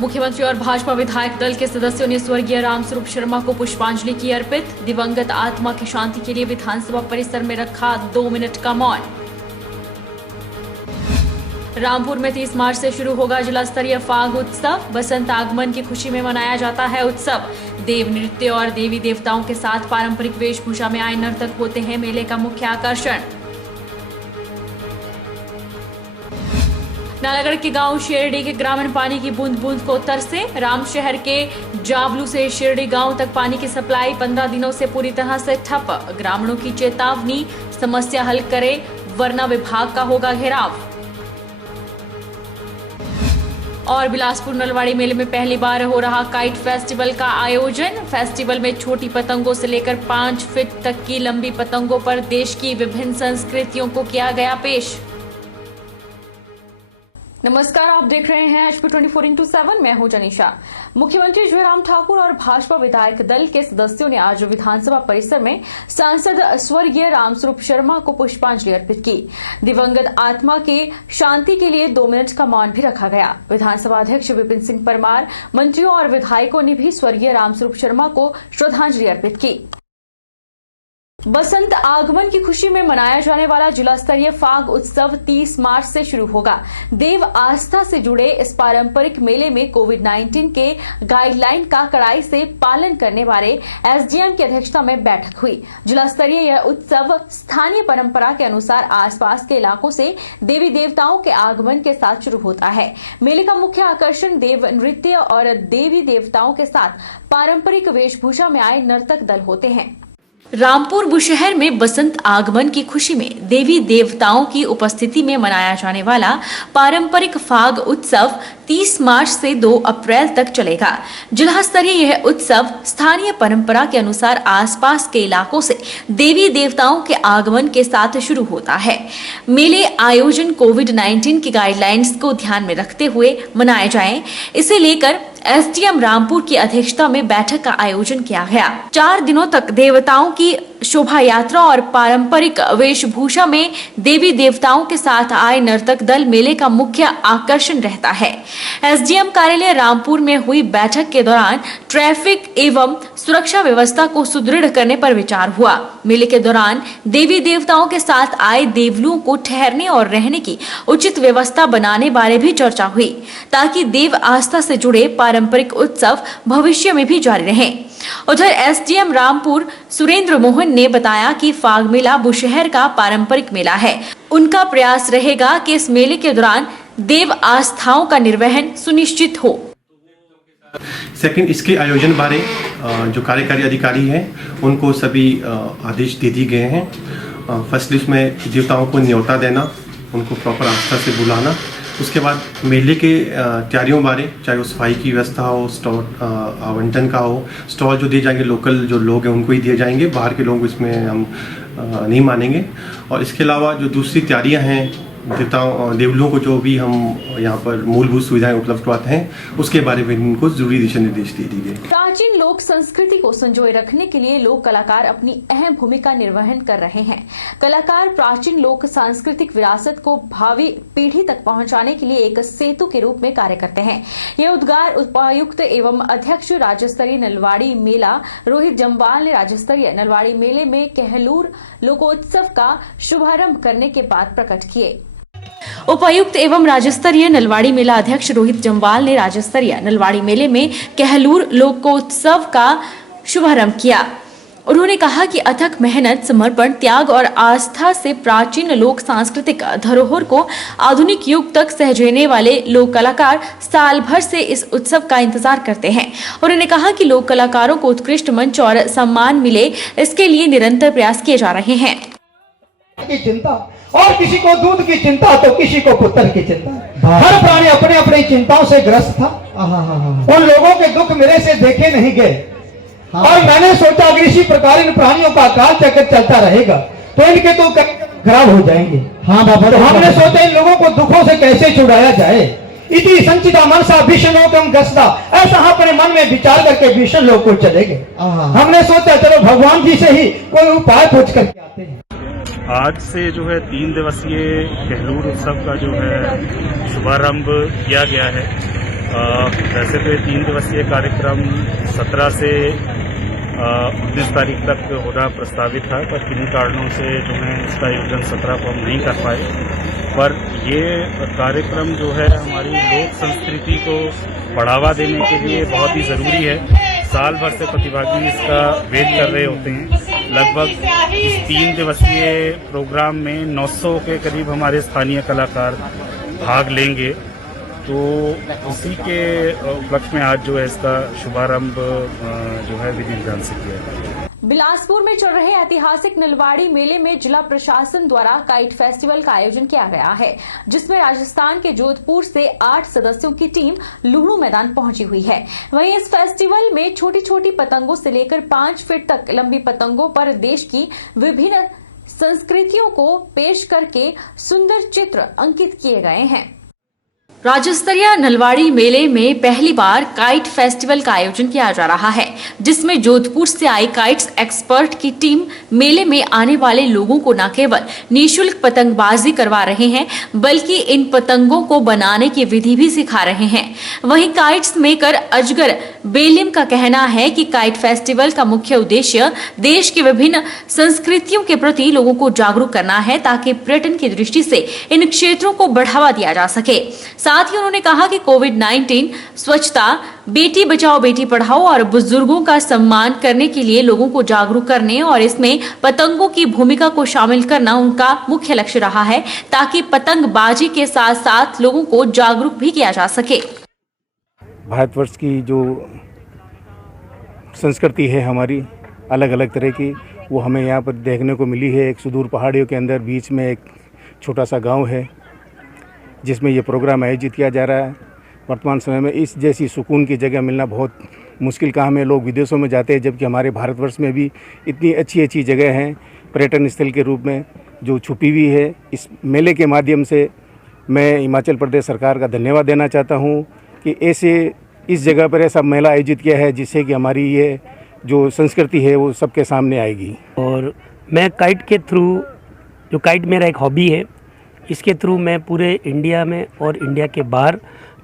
मुख्यमंत्री और भाजपा विधायक दल के सदस्यों ने स्वर्गीय रामस्वरूप शर्मा को पुष्पांजलि की अर्पित। दिवंगत आत्मा की शांति के लिए विधानसभा परिसर में रखा 2 मिनट का मौन। रामपुर में 30 मार्च से शुरू होगा जिला स्तरीय फाग उत्सव। बसंत आगमन की खुशी में मनाया जाता है उत्सव। देव नृत्य और देवी देवताओं के साथ पारंपरिक वेशभूषा में आए नर्तक होते हैं मेले का मुख्य आकर्षण। नालागढ़ के गांव शेरडी के ग्रामीण पानी की बूंद बूंद को तरसे। रामशहर के जाबलू से शेरडी गांव तक पानी की सप्लाई 15 दिनों से पूरी तरह से ठप। ग्रामीणों की चेतावनी, समस्या हल करे वरना विभाग का होगा घेराव। और बिलासपुर नलवाड़ी मेले में पहली बार हो रहा काइट फेस्टिवल का आयोजन। फेस्टिवल में छोटी पतंगों से लेकर 5 फीट तक की लंबी पतंगों पर देश की विभिन्न संस्कृतियों को किया गया पेश। नमस्कार, आप देख रहे हैं HP 24x7। मैं हूं जनीशा। मुख्यमंत्री जयराम ठाकुर और भाजपा विधायक दल के सदस्यों ने आज विधानसभा परिसर में सांसद स्वर्गीय रामस्वरूप शर्मा को पुष्पांजलि अर्पित की। दिवंगत आत्मा की शांति के लिए 2 मिनट का मौन भी रखा गया। विधानसभा अध्यक्ष विपिन सिंह परमार, मंत्रियों और विधायकों ने भी स्वर्गीय रामस्वरूप शर्मा को श्रद्धांजलि अर्पित की। बसंत आगमन की खुशी में मनाया जाने वाला जिला स्तरीय फाग उत्सव 30 मार्च से शुरू होगा। देव आस्था से जुड़े इस पारंपरिक मेले में कोविड-19 के गाइडलाइन का कड़ाई से पालन करने वाले SDM की अध्यक्षता में बैठक हुई। जिला स्तरीय यह उत्सव स्थानीय परंपरा के अनुसार आसपास के इलाकों से देवी देवताओं के आगमन के साथ शुरू होता है। मेले का मुख्य आकर्षण देव नृत्य और देवी देवताओं के साथ पारंपरिक वेशभूषा में आए नर्तक दल होते हैं। रामपुर बुशहर में बसंत आगमन की खुशी में देवी देवताओं की उपस्थिति में मनाया जाने वाला पारंपरिक फाग उत्सव 30 मार्च से 2 अप्रैल तक चलेगा। जिला स्तरीय यह उत्सव स्थानीय परंपरा के अनुसार आसपास के इलाकों से देवी देवताओं के आगमन के साथ शुरू होता है। मेले आयोजन कोविड-19 की गाइडलाइंस को ध्यान में रखते हुए मनाए जाएं, इसे लेकर SDM रामपुर की अध्यक्षता में बैठक का आयोजन किया गया। 4 दिनों तक देवताओं की शोभा यात्रा और पारंपरिक वेशभूषा में देवी देवताओं के साथ आए नर्तक दल मेले का मुख्य आकर्षण रहता है। SDM कार्यालय रामपुर में हुई बैठक के दौरान ट्रैफिक एवं सुरक्षा व्यवस्था को सुदृढ़ करने पर विचार हुआ। मेले के दौरान देवी देवताओं के साथ आए देवलुओं को ठहरने और रहने की उचित व्यवस्था बनाने बारे भी चर्चा हुई, ताकि देव आस्था से जुड़े पारंपरिक उत्सव भविष्य में भी जारी रहे। उधर SDM रामपुर सुरेंद्र मोहन ने बताया कि फाग मेला बुशहर का पारंपरिक मेला है। उनका प्रयास रहेगा कि इस मेले के दौरान देव आस्थाओं का निर्वहन सुनिश्चित हो। सेकंड, इसके आयोजन बारे जो कार्यकारी अधिकारी हैं उनको सभी आदेश दे दिए गए हैं। फर्स्ट लिस्ट में देवताओं को न्योता देना, उनको प्रॉपर आस्था से बुलाना। उसके बाद मेले के तैयारियों बारे, चाहे वो सफाई की व्यवस्था हो, स्टॉल आवंटन का हो, स्टॉल जो दिए जाएंगे लोकल जो लोग हैं उनको ही दिए जाएंगे, बाहर के लोग इसमें हम नहीं मानेंगे। और इसके अलावा जो दूसरी तैयारियां हैं देवताओं देवलुओं को जो भी हम यहाँ पर मूलभूत सुविधाएं उपलब्ध करवाते हैं उसके बारे में इनको जरूरी दिशा निर्देश दे दिए गए। प्राचीन लोक संस्कृति को संजोए रखने के लिए लोक कलाकार अपनी अहम भूमिका निर्वहन कर रहे हैं। कलाकार प्राचीन लोक सांस्कृतिक विरासत को भावी पीढ़ी तक पहुंचाने के लिए एक सेतु के रूप में कार्य करते हैं। यह उद्गार उपायुक्त एवं अध्यक्ष राज्य स्तरीय नलवाड़ी मेला रोहित जम्वाल ने राज्य स्तरीय नलवाड़ी मेले में कहलूर लोकोत्सव का शुभारंभ करने के बाद प्रकट किए। उपायुक्त एवं राज्य स्तरीय नलवाड़ी मेला अध्यक्ष रोहित जम्वाल ने राज्य स्तरीय नलवाड़ी मेले में कहलूर लोकोत्सव का शुभारंभ किया। उन्होंने कहा कि अथक मेहनत, समर्पण, त्याग और आस्था से प्राचीन लोक सांस्कृतिक धरोहर को आधुनिक युग तक सहेजने वाले लोक कलाकार साल भर से इस उत्सव का इंतजार करते हैं। उन्होंने कहा कि लोक कलाकारों को उत्कृष्ट मंच और सम्मान मिले, इसके लिए निरंतर प्रयास किए जा रहे हैं। चिंता और किसी को दूध की चिंता तो किसी को पुत्र की चिंता। हर प्राणी अपने अपनी चिंताओं से ग्रस्त था। उन लोगों के दुख मेरे से देखे नहीं गए और मैंने सोचा अगर इसी प्रकार इन प्राणियों का काल चक्र चलता रहेगा तो इनके तो खराब हो जाएंगे। हाँ बाबा, तो हमने सोचा इन लोगों को दुखों से कैसे छुड़ाया जाए। इति संचिता मनसा भीषणोकम ग्रस्ता, ऐसा अपने मन में विचार करके भीषण लोग को चले गए। हमने सोचा चलो भगवान जी से ही कोई उपाय पूछ करके आते हैं। आज से जो है 3 दिवसीय कहलूर उत्सव का जो है शुभारंभ किया गया है वैसे तो ये 3 दिवसीय कार्यक्रम 17 से 19 तारीख तक होना प्रस्तावित था, पर किन्हीं कारणों से जो है इसका आयोजन 17 को हम नहीं कर पाए। पर ये कार्यक्रम जो है हमारी लोक संस्कृति को बढ़ावा देने के लिए बहुत ही ज़रूरी है। साल भर से प्रतिभागी इसका वेट कर रहे होते हैं। लगभग इस 3 दिवसीय प्रोग्राम में 900 के करीब हमारे स्थानीय कलाकार भाग लेंगे। तो उसी के उपलक्ष्य में आज जो है इसका शुभारंभ जो है विधि विधान से किया है। बिलासपुर में चल रहे ऐतिहासिक नलवाड़ी मेले में जिला प्रशासन द्वारा काइट फेस्टिवल का आयोजन किया गया है, जिसमें राजस्थान के जोधपुर से 8 सदस्यों की टीम लुहणु मैदान पहुंची हुई है। वहीं इस फेस्टिवल में छोटी छोटी पतंगों से लेकर 5 फीट तक लंबी पतंगों पर देश की विभिन्न संस्कृतियों को पेश करके सुंदर चित्र अंकित किए गए हैं। राज्य स्तरीय नलवाड़ी मेले में पहली बार काइट फेस्टिवल का आयोजन किया जा रहा है, जिसमें जोधपुर से आई काइट्स एक्सपर्ट की टीम मेले में आने वाले लोगों को न केवल निःशुल्क पतंगबाजी करवा रहे हैं, बल्कि इन पतंगों को बनाने की विधि भी सिखा रहे हैं। वहीं काइट्स मेकर अजगर बेलिम का कहना है कि काइट फेस्टिवल का मुख्य उद्देश्य देश की विभिन्न संस्कृतियों के प्रति लोगों को जागरूक करना है, ताकि पर्यटन की दृष्टि से इन क्षेत्रों को बढ़ावा दिया जा सके। साथ ही उन्होंने कहा कि कोविड-19, स्वच्छता, बेटी बचाओ बेटी पढ़ाओ और बुजुर्गों का सम्मान करने के लिए लोगों को जागरूक करने और इसमें पतंगों की भूमिका को शामिल करना उनका मुख्य लक्ष्य रहा है, ताकि पतंगबाजी के साथ साथ लोगों को जागरूक भी किया जा सके। भारतवर्ष की जो संस्कृति है हमारी अलग अलग तरह की, वो हमें यहाँ पर देखने को मिली है। एक सुदूर पहाड़ियों के अंदर बीच में एक छोटा सा गांव है जिसमें ये प्रोग्राम आयोजित किया जा रहा है। वर्तमान समय में इस जैसी सुकून की जगह मिलना बहुत मुश्किल काम है। लोग विदेशों में जाते हैं, जबकि हमारे भारतवर्ष में भी इतनी अच्छी अच्छी जगह हैं पर्यटन स्थल के रूप में जो छुपी हुई है। इस मेले के माध्यम से मैं हिमाचल प्रदेश सरकार का धन्यवाद देना चाहता हूँ कि ऐसे इस जगह पर ऐसा मेला आयोजित किया है, जिससे कि हमारी ये जो संस्कृति है वो सबके सामने आएगी। और मैं काइट के थ्रू, जो काइट मेरा एक हॉबी है, इसके थ्रू मैं पूरे इंडिया में और इंडिया के बाहर,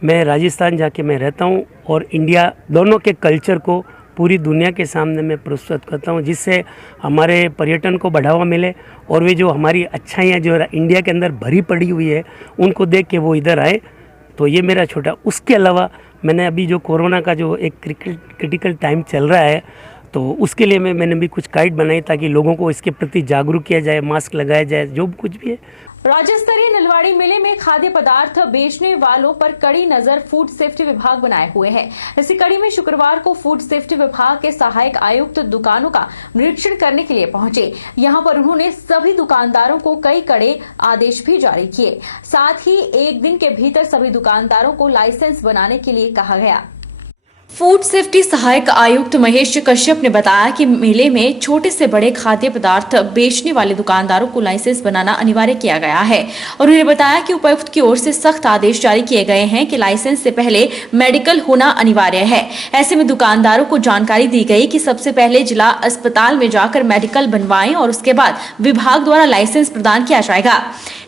मैं राजस्थान जाके मैं रहता हूँ और इंडिया दोनों के कल्चर को पूरी दुनिया के सामने मैं प्रस्तुत करता हूँ, जिससे हमारे पर्यटन को बढ़ावा मिले और वे जो हमारी अच्छाइयाँ जो इंडिया के अंदर भरी पड़ी हुई है उनको देख के वो इधर आए। तो ये मेरा छोटा। उसके अलावा मैंने अभी जो कोरोना का जो एक क्रिटिकल टाइम चल रहा है, तो उसके लिए मैंने भी कुछ काइट बनाई ताकि लोगों को इसके प्रति जागरूक किया जाए, मास्क लगाया जाए, जो कुछ भी है। राज्य स्तरीय नलवाड़ी मेले में खाद्य पदार्थ बेचने वालों पर कड़ी नजर फूड सेफ्टी विभाग बनाए हुए है। इसी कड़ी में शुक्रवार को फूड सेफ्टी विभाग के सहायक आयुक्त दुकानों का निरीक्षण करने के लिए पहुंचे। यहां पर उन्होंने सभी दुकानदारों को कई कड़े आदेश भी जारी किए। साथ ही 1 दिन के भीतर सभी दुकानदारों को लाइसेंस बनाने के लिए कहा गया। फूड सेफ्टी सहायक आयुक्त महेश कश्यप ने बताया कि मेले में छोटे से बड़े खाद्य पदार्थ बेचने वाले दुकानदारों को लाइसेंस बनाना अनिवार्य किया गया है और उन्होंने बताया कि उपायुक्त की ओर से सख्त आदेश जारी किए गए हैं कि लाइसेंस से पहले मेडिकल होना अनिवार्य है। ऐसे में दुकानदारों को जानकारी दी गई कि सबसे पहले जिला अस्पताल में जाकर मेडिकल बनवाएं और उसके बाद विभाग द्वारा लाइसेंस प्रदान किया जाएगा।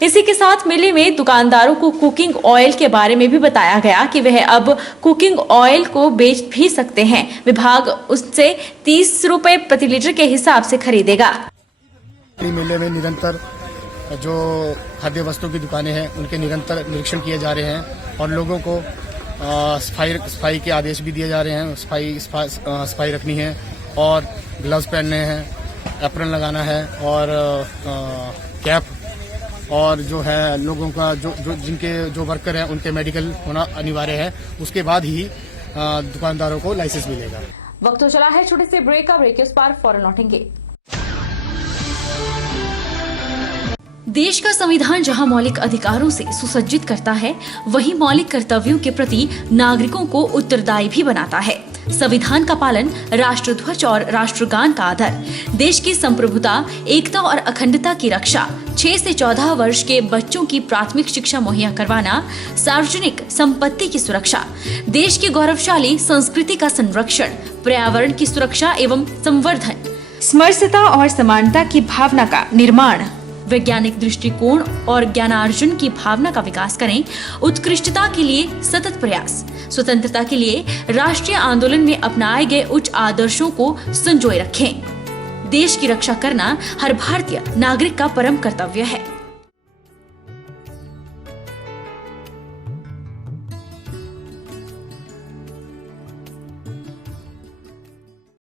इसी के साथ मेले में दुकानदारों को कुकिंग ऑयल के बारे में भी बताया गया कि वह अब कुकिंग ऑयल को बेच भी सकते हैं। विभाग उससे 30 रुपए प्रति लीटर के हिसाब से खरीदेगा। मेले में निरंतर जो खाद्य वस्तुओं की दुकानें हैं उनके निरंतर निरीक्षण किए जा रहे हैं और लोगों को सफाई के आदेश भी दिए जा रहे हैं। सफाई रखनी है और ग्लव्स पहनने हैं, एप्रन लगाना है और कैप, और जो है लोगों का जिनके जो वर्कर हैं उनके मेडिकल होना अनिवार्य है। उसके बाद ही दुकानदारों को लाइसेंस मिलेगा। वक्त हो चला है छोटे से ब्रेक का। ब्रेक के उस पार फौरन लौटेंगे। देश का संविधान जहां मौलिक अधिकारों से सुसज्जित करता है, वहीं मौलिक कर्तव्यों के प्रति नागरिकों को उत्तरदायी भी बनाता है। संविधान का पालन, राष्ट्रध्वज और राष्ट्रगान का आदर, देश की संप्रभुता, एकता और अखंडता की रक्षा, 6 से 14 वर्ष के बच्चों की प्राथमिक शिक्षा मुहैया करवाना, सार्वजनिक संपत्ति की सुरक्षा, देश की गौरवशाली संस्कृति का संरक्षण, पर्यावरण की सुरक्षा एवं संवर्धन, समरसता और समानता की भावना का निर्माण, वैज्ञानिक दृष्टिकोण और ज्ञानार्जन की भावना का विकास करें, उत्कृष्टता के लिए सतत प्रयास, स्वतंत्रता के लिए राष्ट्रीय आंदोलन में अपनाए गए उच्च आदर्शों को संजोए रखें। देश की रक्षा करना हर भारतीय नागरिक का परम कर्तव्य है।